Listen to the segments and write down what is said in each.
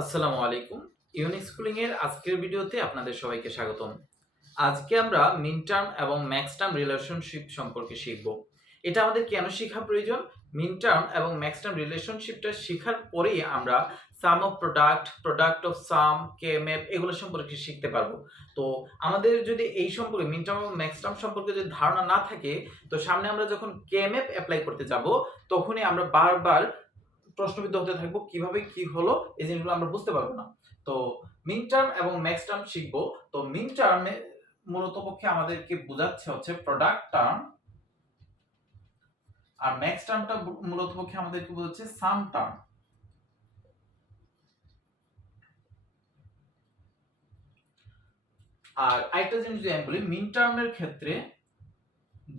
আসসালামু আলাইকুম। Unique schooling এর আজকের ভিডিওতে আপনাদের সবাইকে স্বাগতম। আজকে আমরা মিন টার্ম এবং ম্যাক্স টার্ম রিলেশনশিপ সম্পর্কে শিখব। এটা আমাদের কেন শেখা প্রয়োজন? মিন টার্ম এবং ম্যাক্স টার্ম রিলেশনশিপটা শেখার পরেই আমরা sum of product, product of sum, KMF এগুলো সম্পর্কে শিখতে পারবো। তো আমাদের যদি এই সম্পর্কে মিন টার্ম এবং ম্যাক্স টার্ম সম্পর্কে যদি ধারণা না থাকে, তো সামনে আমরা যখন কেএমএফ এপ্লাই করতে যাব, তখনই আমরা বারবার প্রশ্নবিদ্ধ হতে থাকবো কিভাবে কি হলো এই জিনিসগুলো আমরা বুঝতে পারবো না। তো মিন টার্ম এবং ম্যাক্স টার্ম শিখবো। তো মিন টার্মে মূলত পক্ষে আমাদেরকে বোঝাচ্ছে হচ্ছে প্রোডাক্ট টার্ম, আর ম্যাক্স টার্মটা মূলত পক্ষে আমাদেরকে বোঝাচ্ছে সাম টার্ম। আর আরেকটা জিনিস যদি আমি বলি, মিন টার্মের ক্ষেত্রে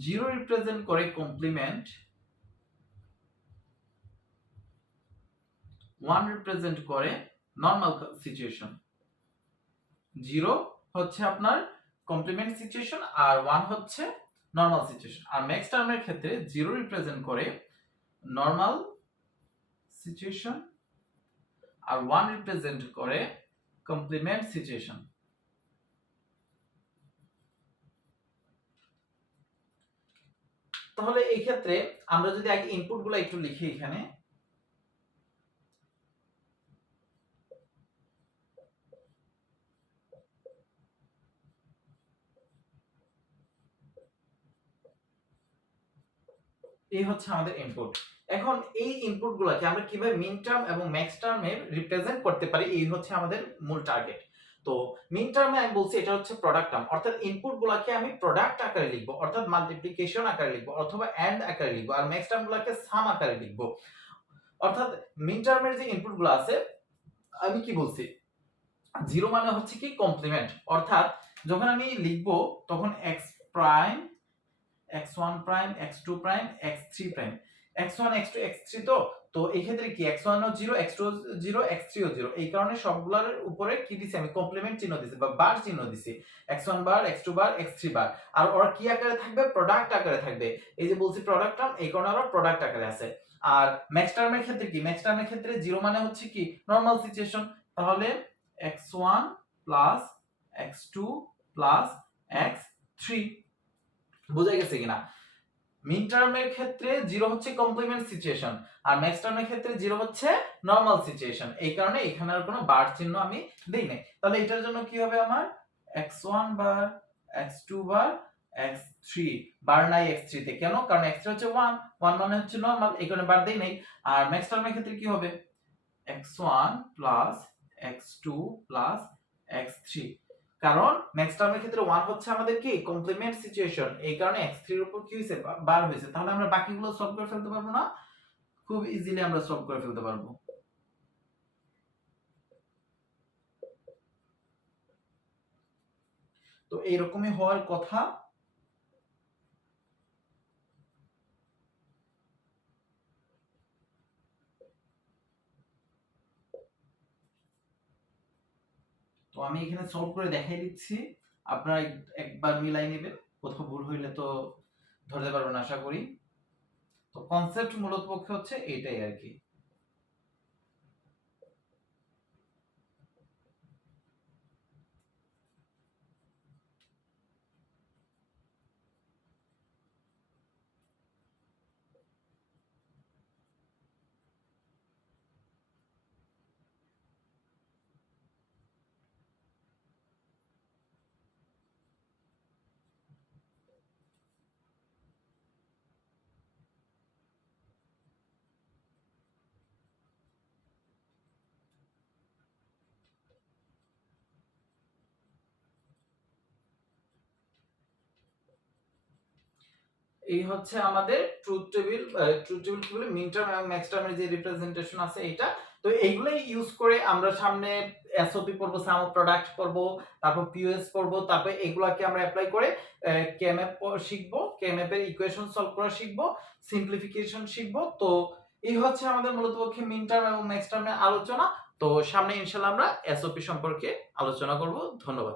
0 রিপ্রেজেন্ট করে কমপ্লিমেন্ট, 1 রিপ্রেজেন্ট করে নরমাল সিচুয়েশন। 0 হচ্ছে আপনার কমপ্লিমেন্ট সিচুয়েশন আর 1 হচ্ছে নরমাল সিচুয়েশন। আর ম্যাক্স টার্মের ক্ষেত্রে 0 রিপ্রেজেন্ট করে নরমাল সিচুয়েশন আর 1 রিপ্রেজেন্ট করে কমপ্লিমেন্ট সিচুয়েশন। তাহলে এই ক্ষেত্রে আমরা যদি আগে ইনপুটগুলো একটু লিখি এখানে, এই হচ্ছে আমাদের ইনপুট। এখন এই ইনপুটগুলোকে আমরা কিভাবে মিন টার্ম এবং ম্যাক্স টার্মে রিপ্রেজেন্ট করতে পারি, এই হচ্ছে আমাদের মূল টার্গেট। তো মিন টার্মে আমি বলছি এটা হচ্ছে প্রোডাক্ট টার্ম, অর্থাৎ ইনপুটগুলোকে আমি প্রোডাক্ট আকারে লিখবো, অর্থাৎ মাল্টিপ্লিকেশন আকারে লিখবো অথবা এন্ড আকারে লিখবো, আর ম্যাক্স টার্মগুলোকে সাম আকারে লিখবো। অর্থাৎ মিন টার্মের যে ইনপুটগুলো আছে, আমি কি বলছি, 0 মানে হচ্ছে কি কমপ্লিমেন্ট, অর্থাৎ যখন আমি লিখবো তখন x prime, x1 prime, x2 prime, x3 prime, x1 x2 x3, তো এই ক্ষেত্রে কি x1 ও 0, x2 ও 0, x3 ও 0, এই কারণে সবগুলোর উপরে কি দিছি আমি কমপ্লিমেন্ট চিহ্ন দিছি বা বার চিহ্ন দিছি, x1 বার, x2 বার, x3 বার। আর ওরা কি আকারে থাকবে? প্রোডাক্ট আকারে থাকবে। এই যে বলছি প্রোডাক্ট টার্ম, এই কারণে ওরা প্রোডাক্ট আকারে আছে। আর ম্যাক্স টার্মের ক্ষেত্রে কি? ম্যাক্স টার্মের ক্ষেত্রে 0 মানে হচ্ছে কি নরমাল সিচুয়েশন, তাহলে x1 plus x2 plus x3। বোঝা গেছে কিনা? মিন টার্মের ক্ষেত্রে 0 হচ্ছে কমপ্লিমেন্ট সিচুয়েশন, আর ম্যাক্স টার্মের ক্ষেত্রে 0 হচ্ছে নরমাল সিচুয়েশন। এই কারণে এখানে আর কোনো বার চিহ্ন আমি দেই নাই। তাহলে এটার জন্য কি হবে আমার? x1 বার, x2 বার, x3 বার নাই x3 তে। কেন? কারণ x3 হচ্ছে 1, 1 মানে হচ্ছে নরমাল, এই কারণে বার দেই নাই। আর ম্যাক্স টার্মের ক্ষেত্রে কি হবে? x1 plus x2 plus x3, কারণ ম্যাক্স টার্মের ক্ষেত্রে 1 হচ্ছে আমাদের কি কমপ্লিমেন্ট সিচুয়েশন, এই কারণে x3 এর উপর কি হইছে? বার হইছে। তাহলে আমরা বাকিগুলো সলভ করে ফেলতে পারবো না? খুব ইজিলি আমরা সলভ করে ফেলতে পারবো। তো এইরকমই হওয়ার কথা। তো আমি এখানে সলভ করে দেখাই দিচ্ছি, আপনারা একবার মিলাই নেবেন, কোথাও ভুল হইলে তো ধরতে পারবেন আশা করি। তো কনসেপ্ট মূলত পক্ষে হচ্ছে এইটাই আর কি। এই হচ্ছে আমাদের ট্রুথ টেবিল। ট্রুথ টেবিল কি বলে? মিন টার্ম এবং ম্যাক্স টার্মের যে রিপ্রেজেন্টেশন আছে এটা। তো এইগুলাই ইউজ করে আমরা সামনে এসওপি পড়বো, সাম অফ প্রোডাক্ট পড়বো, তারপর পিওএস পড়বো, তারপর এগুলাকে আমরা অ্যাপ্লাই করে কেএমএফ শিখবো, কেএমএফ এর ইকুয়েশন সলভ করা শিখবো, সিম্পলিফিকেশন শিখবো। তো এই হচ্ছে আমাদের মূলত পক্ষে মিন টার্ম এবং ম্যাক্স টার্মের আলোচনা। তো সামনে ইনশাআল্লাহ আমরা এসওপি সম্পর্কে আলোচনা করব। ধন্যবাদ।